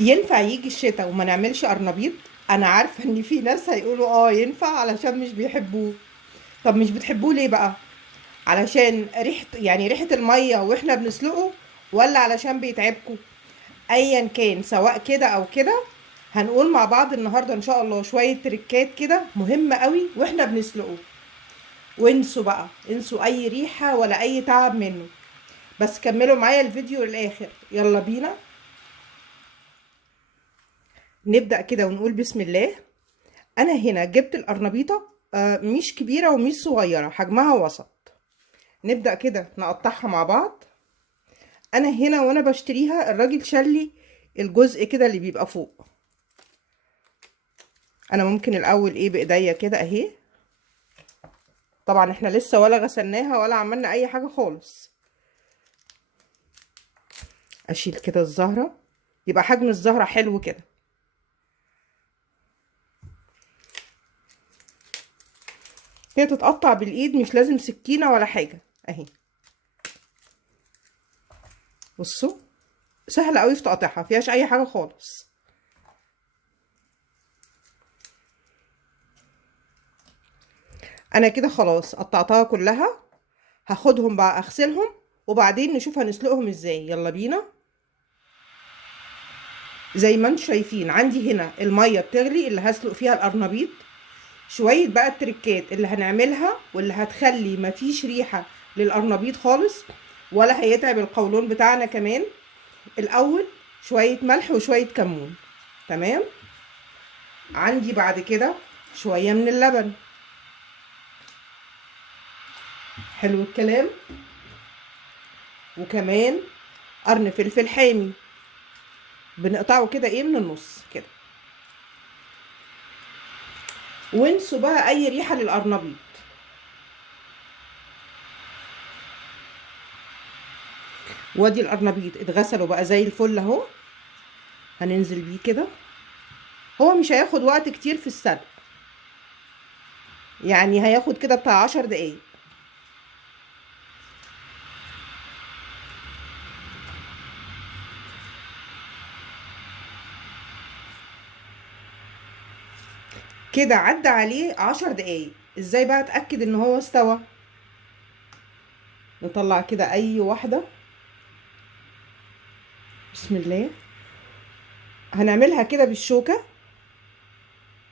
ينفع يجي الشتاء وما نعملش قرنبيط؟ انا عارفه ان في ناس هيقولوا ينفع علشان مش بيحبوه. طب مش بتحبوه ليه بقى؟ علشان ريحه الميه واحنا بنسلقه، ولا علشان بيتعبكم؟ ايا كان، سواء كده او كده، هنقول مع بعض النهارده ان شاء الله شويه تريكات كده مهمه قوي واحنا بنسلقه. وانسوا بقى، انسوا اي ريحه ولا اي تعب منه. بس كملوا معايا الفيديو للاخر، يلا بينا نبدأ كده ونقول بسم الله. انا هنا جبت القرنبيطه، مش كبيره ومش صغيره، حجمها وسط. نبدا كده نقطعها مع بعض. انا هنا وانا بشتريها الراجل شالي الجزء كده اللي بيبقى فوق. انا ممكن الاول بايديا كده اهي. طبعا احنا لسه ولا غسلناها ولا عملنا اي حاجه خالص. اشيل كده الزهره، يبقى حجم الزهره حلو كده. هي تتقطع بالايد، مش لازم سكينه ولا حاجه اهي. بصوا، سهله قوي في تقطيعها، مفيهاش اي حاجه خالص. انا كده خلاص قطعتها كلها. هاخدهم بقى اغسلهم وبعدين نشوف هنسلقهم ازاي. يلا بينا. زي ما انتم شايفين عندي هنا الميه بتغلي اللي هسلق فيها القرنبيط. شويه بقى التركات اللي هنعملها واللي هتخلي مفيش ريحه للقرنبيط خالص، ولا هيتعب القولون بتاعنا كمان. الاول شويه ملح وشويه كمون. تمام. عندي بعد كده شويه من اللبن. حلو الكلام. وكمان قرن فلفل حامي، بنقطعه كده من النص كده. وانسوا بقى اي ريحه للقرنبيط. وادي القرنبيط اتغسلوا بقى زي الفل اهو. هننزل بيه كده. هو مش هياخد وقت كتير في السلق، يعني هياخد كده بتاع 10 دقايق. كده عدى عليه 10 دقايق. ازاي بقى اتاكد ان هو استوى؟ نطلع كده اي واحده. بسم الله. هنعملها كده بالشوكه.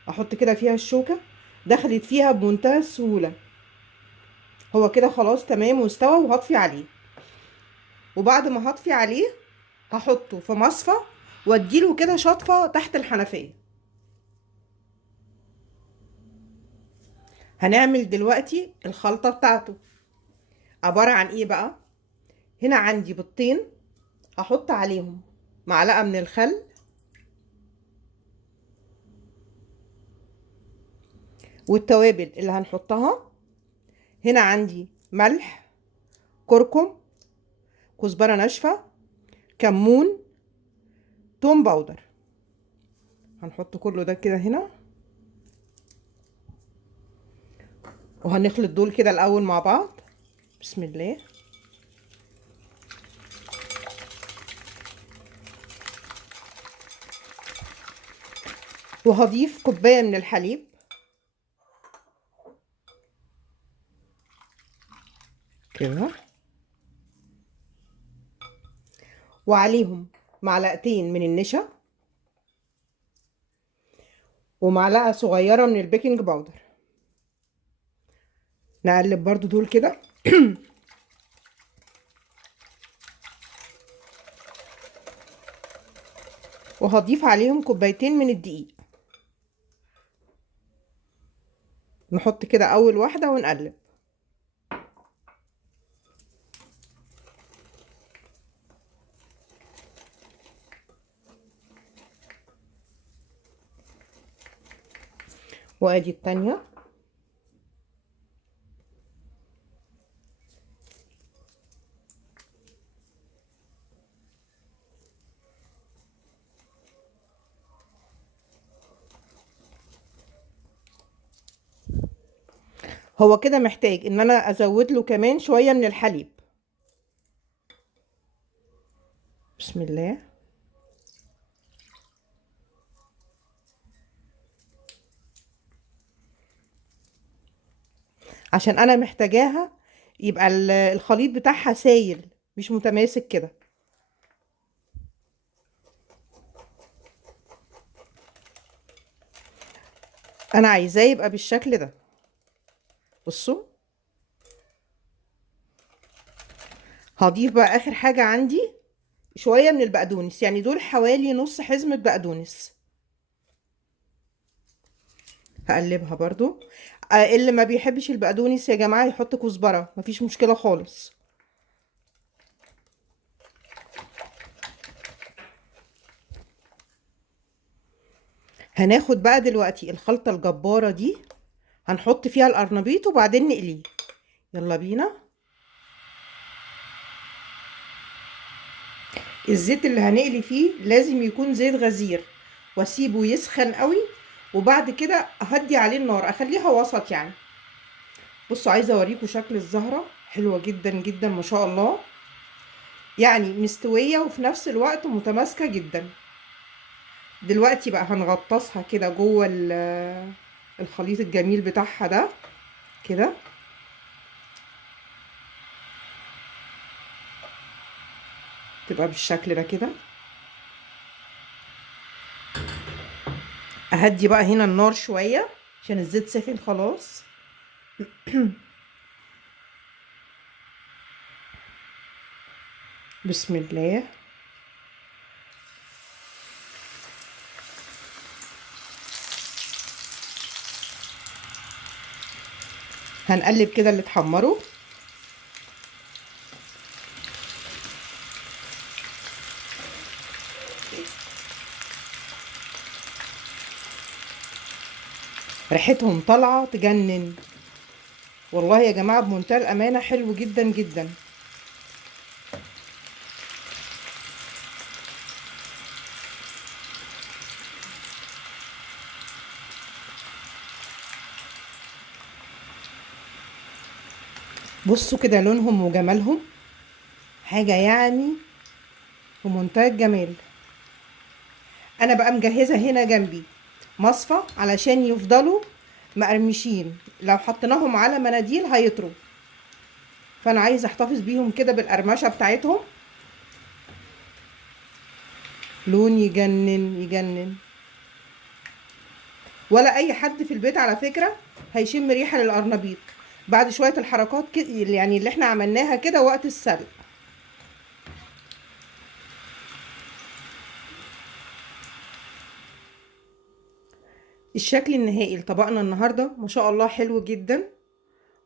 احط كده فيها الشوكه، دخلت فيها بمنتهى السهوله. هو كده خلاص تمام واستوى، وهطفي عليه. وبعد ما هطفي عليه هحطه في مصفى واديله كده شطفه تحت الحنفيه. هنعمل دلوقتي الخلطه بتاعته. عباره عن ايه بقى؟ هنا عندي بيضتين، هحط عليهم معلقه من الخل، والتوابل اللي هنحطها. هنا عندي ملح، كركم، كزبره ناشفه، كمون، توم باودر. هنحط كله ده كده هنا، وهنخلط دول كده الاول مع بعض. بسم الله. وهضيف كوبايه من الحليب كده، وعليهم معلقتين من النشا، ومعلقه صغيره من البيكنج باودر. نقلب برضو دول كده. وهضيف عليهم كوبايتين من الدقيق. نحط كده اول واحده ونقلب. وادي التانية. هو كده محتاج ان انا ازود له كمان شوية من الحليب. بسم الله. عشان انا محتاجاها يبقى الخليط بتاعها سايل، مش متماسك كده. انا عايزاه يبقى بالشكل ده. بصوا، هضيف بقى اخر حاجة عندي شوية من البقدونس، يعني دول حوالي نص حزمة بقدونس. هقلبها برضو. اللي ما بيحبش البقدونس يا جماعة يحط كزبرة، مفيش مشكلة خالص. هناخد بقى دلوقتي الخلطة الجبارة دي، هنحط فيها القرنبيط وبعدين نقليه. يلا بينا. الزيت اللي هنقلي فيه لازم يكون زيت غزير، واسيبه يسخن قوي، وبعد كده اهدي عليه النار، اخليها وسط يعني. بصوا، عايزه اوريكم شكل الزهره، حلوه جدا جدا ما شاء الله، يعني مستويه وفي نفس الوقت متماسكه جدا. دلوقتي بقى هنغطسها كده جوه الخليط الجميل بتاعها ده كده. تبقى بالشكل ده كده. اهدي بقى هنا النار شويه عشان الزيت سخن خلاص. بسم الله. هنقلب كده اللي اتحمروا. ريحتهم طالعه تجنن، والله يا جماعه بمنتهى الامانه حلو جدا جدا. بصوا كده لونهم وجمالهم، حاجه يعني في منتهى الجمال. انا بقى مجهزه هنا جنبي مصفى علشان يفضلوا مقرمشين، لو حطيناهم على مناديل هيطروا، فانا عايزه احتفظ بيهم كده بالقرمشه بتاعتهم. لون يجنن يجنن. ولا اي حد في البيت على فكره هيشم ريحه للقرنبيط بعد شويه الحركات كده، يعني اللي احنا عملناها كده وقت السلق. الشكل النهائي لطبقنا النهارده ما شاء الله حلو جدا،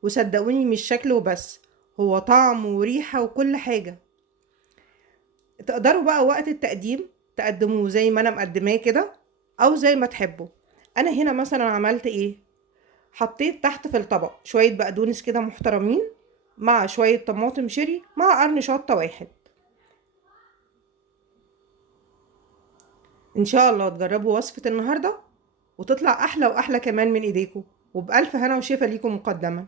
وصدقوني مش شكل وبس، هو طعم وريحه وكل حاجه. تقدروا بقى وقت التقديم تقدموه زي ما انا مقدماه كده، او زي ما تحبوا. انا هنا مثلا عملت ايه، حطيت تحت في الطبق شوية بقدونس كده محترمين، مع شوية طماطم شيري، مع قرن شطة واحد. ان شاء الله تجربوا وصفة النهاردة وتطلع احلى واحلى كمان من ايديكم، وبألف هنا وشفا ليكم مقدما.